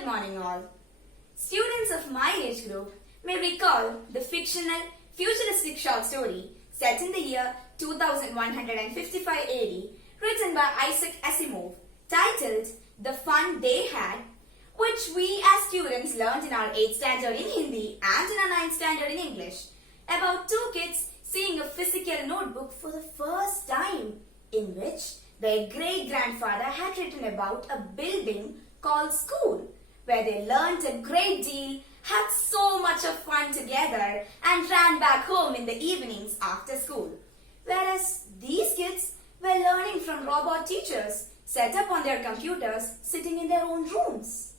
Good morning all. Students of my age group may recall the fictional futuristic short story set in the year 2155 AD written by Isaac Asimov titled The Fun They Had, which we as students learned in our 8th standard in Hindi and in our 9th standard in English, about two kids seeing a physical notebook for the first time in which their great-grandfather had written about a building called school, where they learnt a great deal, had so much of fun together, and ran back home in the evenings after school. Whereas these kids were learning from robot teachers set up on their computers, sitting in their own rooms.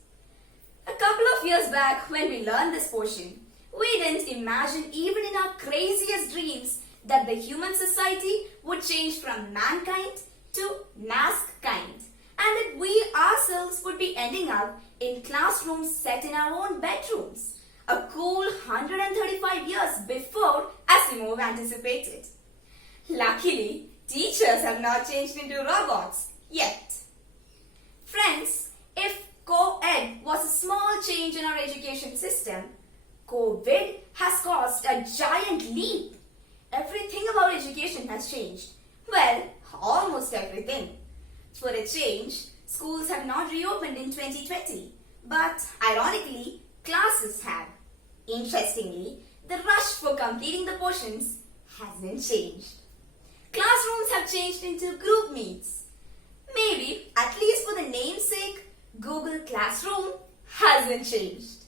A couple of years back, when we learned this portion, we didn't imagine even in our craziest dreams that the human society would change from mankind to mask-kind, and that we ourselves would be ending up in classrooms set in our own bedrooms, a cool 135 years before Asimov anticipated. Luckily, teachers have not changed into robots yet. Friends, if co-ed was a small change in our education system, COVID has caused a giant leap. Everything about education has changed. Well, almost everything. For a change, schools have not reopened in 2020, but ironically, classes have. Interestingly, the rush for completing the portions hasn't changed. Classrooms have changed into group meets. Maybe, at least for the namesake, Google Classroom hasn't changed.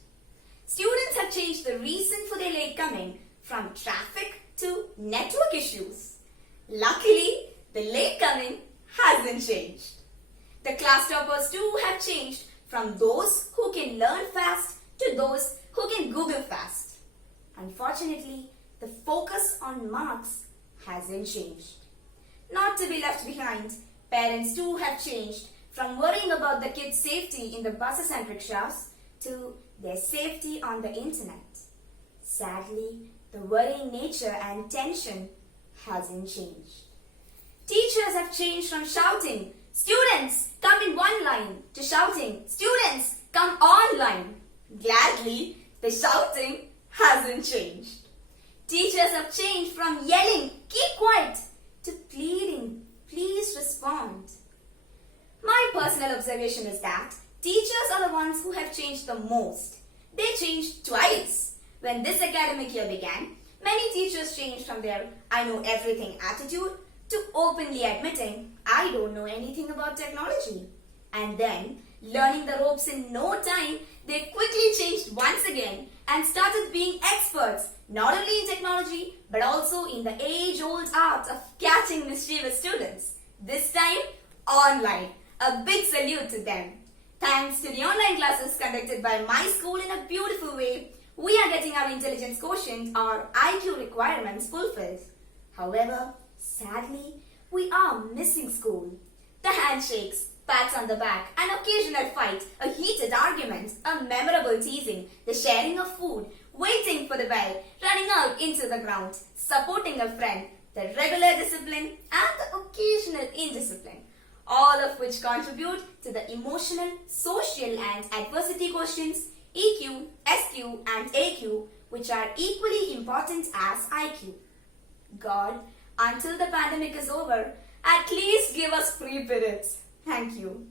Students have changed the reason for their late coming from traffic to network issues. Luckily, the late coming hasn't changed. The class toppers too have changed from those who can learn fast to those who can Google fast. Unfortunately, the focus on marks hasn't changed. Not to be left behind, parents too have changed from worrying about the kids' safety in the buses and rickshaws to their safety on the internet. Sadly, the worrying nature and tension hasn't changed. Teachers have changed from shouting, "Students, come in one line," to shouting, "Students, come online." Gladly, the shouting hasn't changed. Teachers have changed from yelling, "Keep quiet," to pleading, "Please respond." My personal observation is that teachers are the ones who have changed the most. They changed twice. When this academic year began, many teachers changed from their "I know everything" attitude to openly admitting, "I don't know anything about technology." And then, learning the ropes in no time, they quickly changed once again and started being experts not only in technology but also in the age-old art of catching mischievous students. This time, online. A big salute to them. Thanks to the online classes conducted by my school in a beautiful way, we are getting our intelligence quotient or IQ requirements fulfilled. However, sadly, we are missing school. The handshakes, pats on the back, an occasional fight, a heated argument, a memorable teasing, the sharing of food, waiting for the bell, running out into the ground, supporting a friend, the regular discipline and the occasional indiscipline, all of which contribute to the emotional, social and adversity quotients EQ, SQ and AQ, which are equally important as IQ. God, until the pandemic is over, at least give us free periods. Thank you.